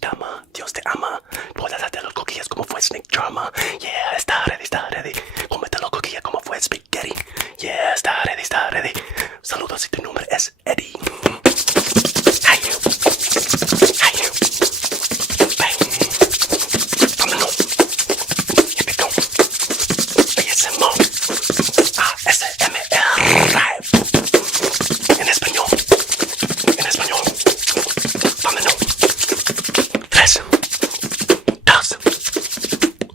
Dama, Dios te ama. Puedes hacer los coquillas como fue Snake Drama. Yeah, está ready. Cómete los coquillas como fue Spaghetti. Yeah, está ready. Saludos si tu nombre es Eddie. Hey. Vámonos. Here we go. ASMR. ASMR. En español. Vámonos. 3, 2,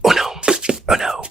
1. Oh no.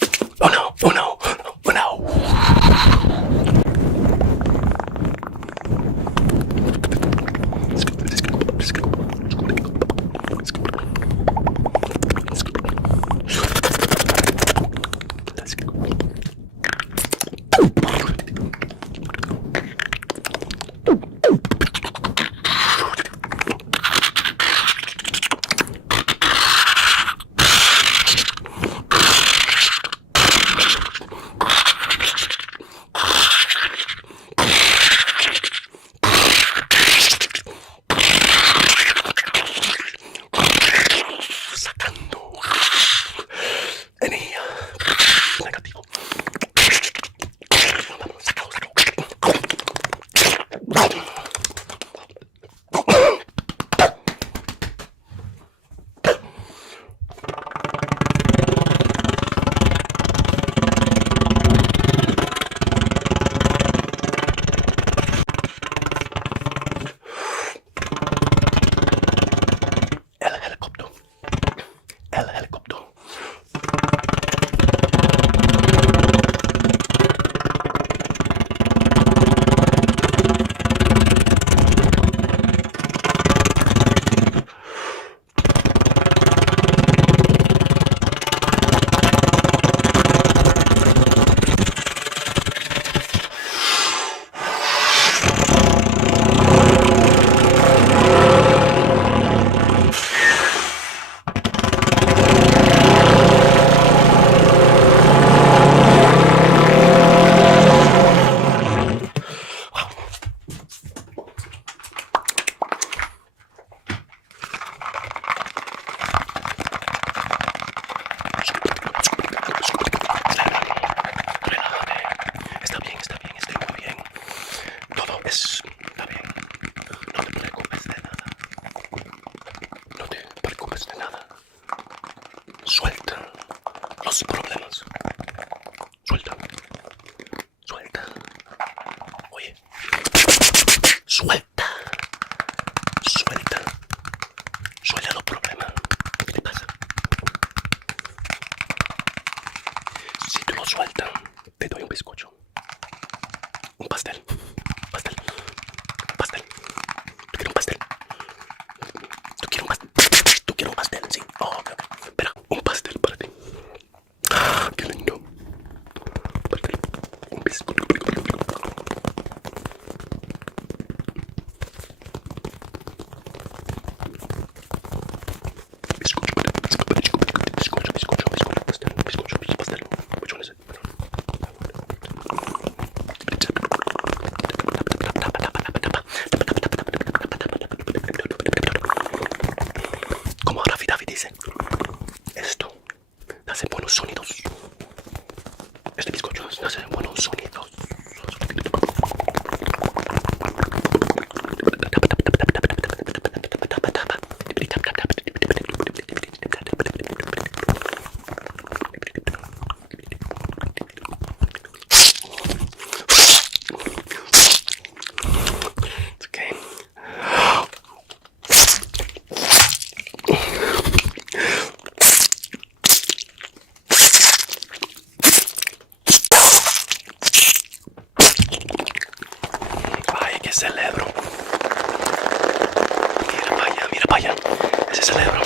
Sacando energía negativo. Vamos, sácalo. El helicóptero. Está bien. No te preocupes de nada. Suelta los problemas. Suelta. Oye. Suelta los problemas. ¿Qué te pasa? Si tú lo sueltas, te doy un bizcocho. Un pastel. ¿Tú quieres un pastel? ¿Tú quieres un pastel? Sí. Oh, ok. Espera, un pastel para ti. Qué lindo. Pastel. Un bizcocho. Pastel. Which one is it? Como Rápido dice, esto hace buenos sonidos. Este bizcocho hace buenos sonidos. Okay. Ay, qué cerebro. Mira para allá. Ese cerebro.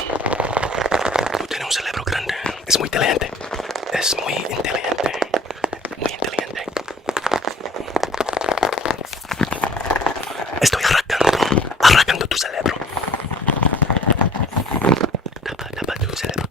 Tú tienes un cerebro grande. Es muy inteligente. Muy inteligente. Estoy arrancando tu cerebro. Tapa tu cerebro.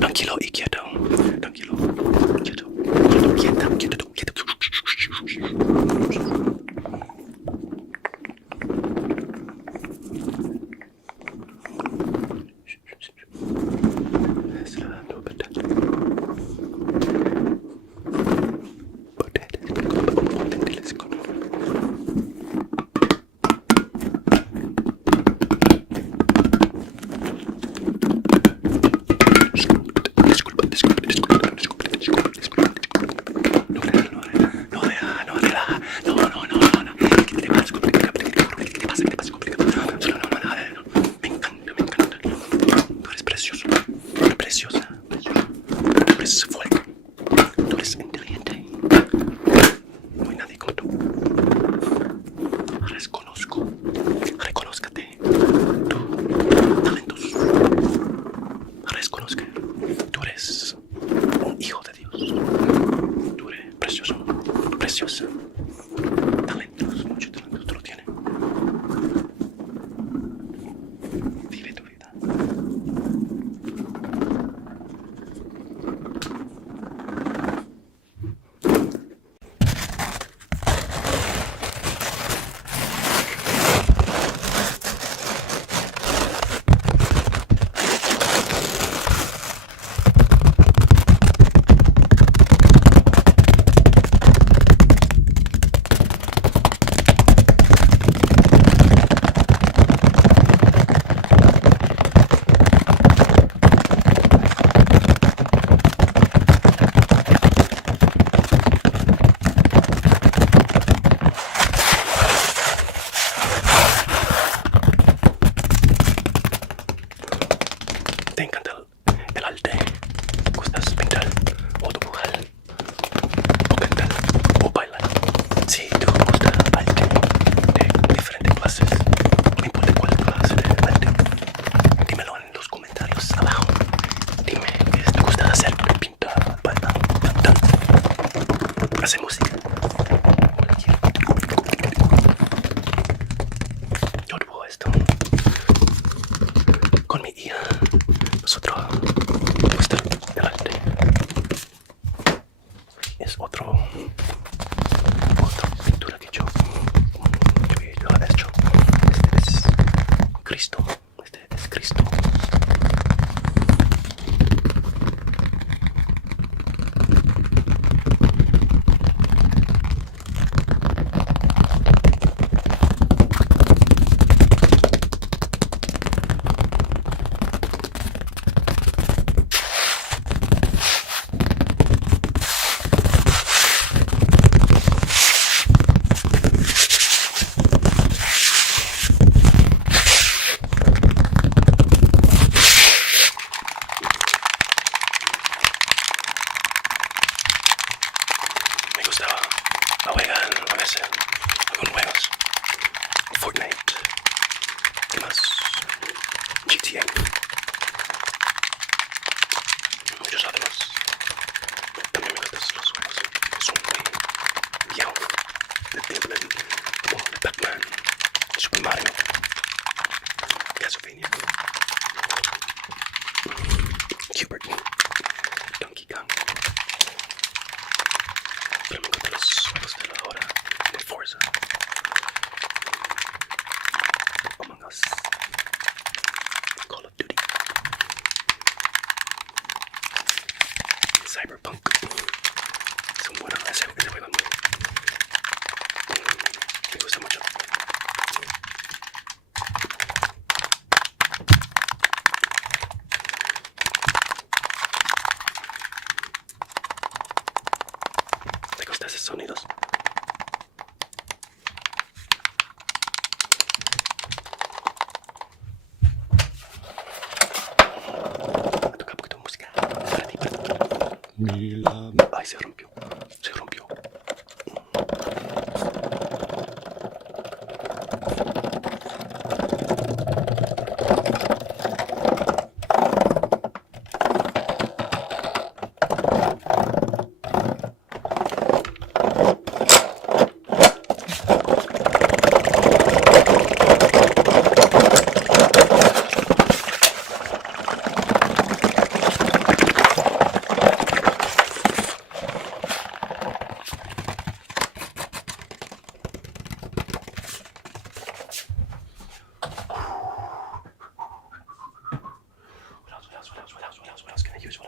Tranquilo y quieto. Tranquilo. Quieto. Quieto. Quieto. Quieto. Preciosa. Talentos, muchos talentos tú lo tienes. Vive tu vida. ¿Te encanta el arte? ¿Gustas pintar o dibujar o cantar o bailar? Si te gusta arte de diferentes clases, no importa cuál clase de arte, dímelo en los comentarios abajo. Dime qué te gusta hacer, pintar, bailar, cantar, hacer música. Yo dibujo esto con mi hija. Nosotros gusta el arte. Es otra pintura que yo he hecho. Este es Cristo. Este es Cristo. Me gustaba jugar a veces algunos juegos, Fortnite y más GTA. Muchos otros. También me gustan los juegos que son muy viejos, de Disney, como de Batman, Super Mario, Castlevania, Hubert, Donkey Kong. Pero me gustan los juegos de la hora, de Forza, Among Us, Call of Duty, Cyberpunk. Son buenos, ese juego me gusta mucho. ¿Te gustan esos sonidos? Ay, se rompió. Se rompió. What else can I use?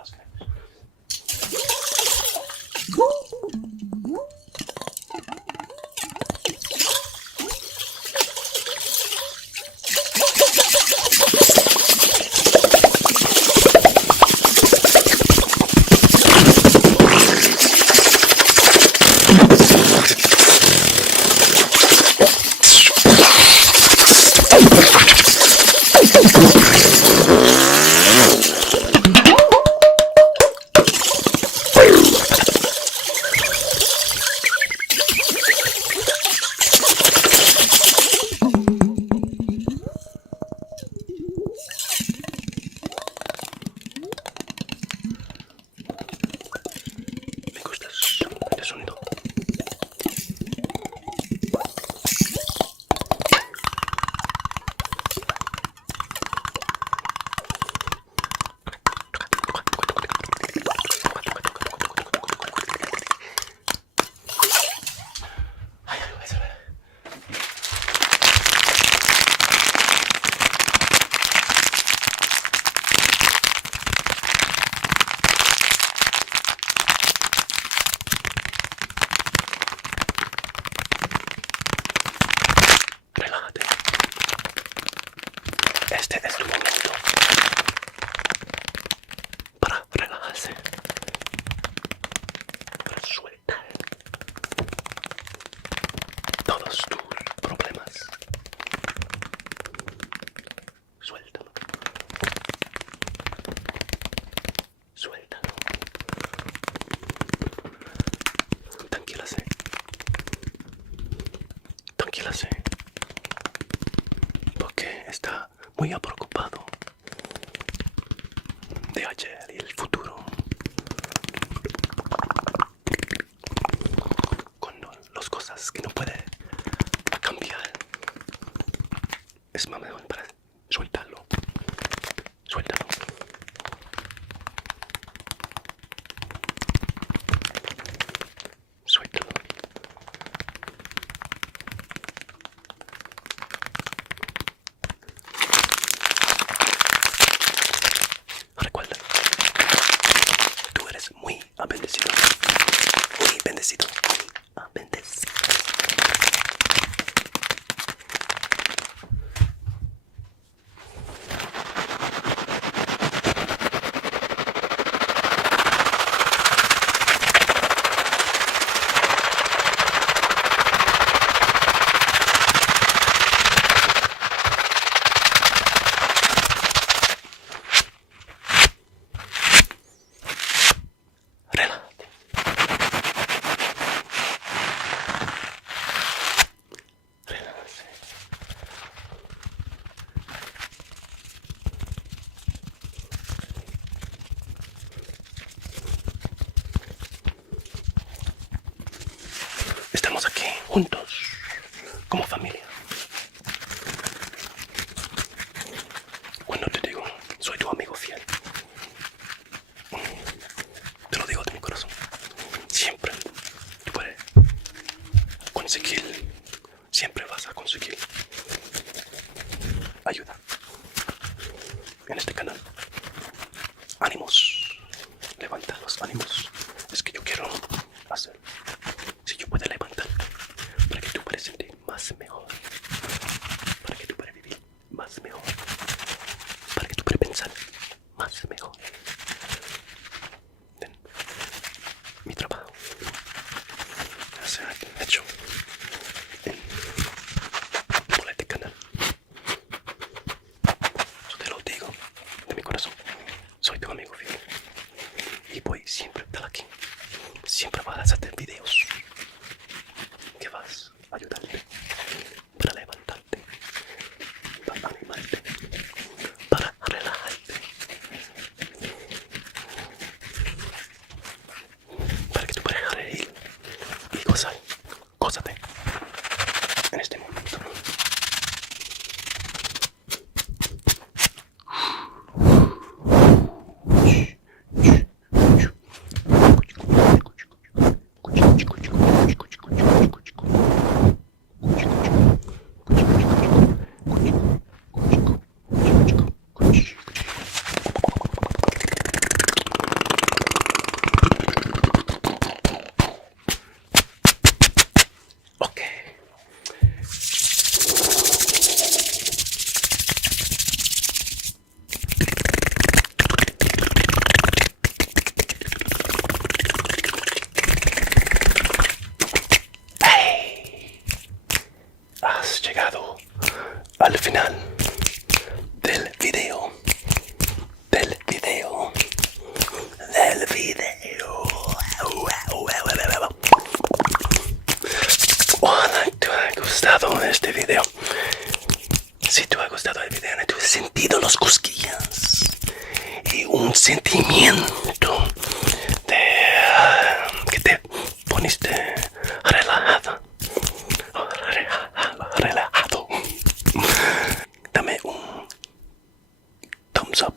Me gusta este sonido. Relájate. Este es el momento para relajarse, para soltar todos tus problemas. Suéltalo. Suéltalo. Tranquilízate. Tranquilízate. Porque está muy preocupado de ayer y el futuro. Con las cosas que no puede cambiar. Es más mejor para soltarlo. Suéltalo. Suéltalo. Recuerda, tú eres muy bendecido. Muy bendecido. Muy bendecido. Relájate. Relájate. Estamos aquí juntos como familia. Cuando te digo, soy tu amigo fiel, te lo digo de mi corazón. Siempre tú puedes conseguir, siempre vas a conseguir ayuda en este canal. Ánimos, levanta los ánimos. Es que yo quiero hacer. Si yo puedo levantar para que tú puedas sentir más mejor, para que tú puedas vivir más mejor, para que tú puedas pensar más mejor. Mi trabajo se ha hecho por este canal. Yo te lo digo de mi corazón. Soy tu amigo fiel y voy siempre vas a hacer videos que vas a ayudarte para levantarte, para animarte, para relajarte, para que tú puedas reír y gozar. Gózate en este momento. Ok. Hey. Has llegado al final del video. Del video. Del video. Ojalá te haya gustado este video. Si te ha gustado el video y tú has sentido los cosquillas y un sentimiento de que te poniste relajado, relajado, dame un thumbs up.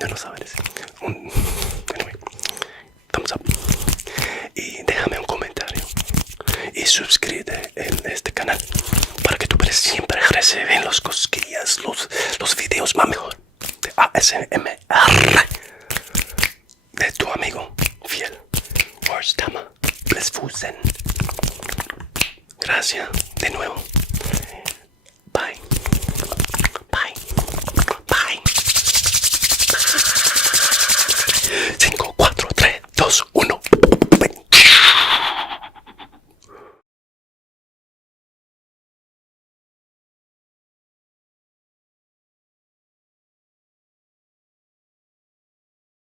Ya no sabes decir. Anyway, thumbs up. Y déjame un comentario. Y suscríbete en este canal para que tú puedas siempre recibir los cosquillas, los videos más mejor de ASMR de tu amigo fiel Worstama Blesfusen. Gracias de nuevo.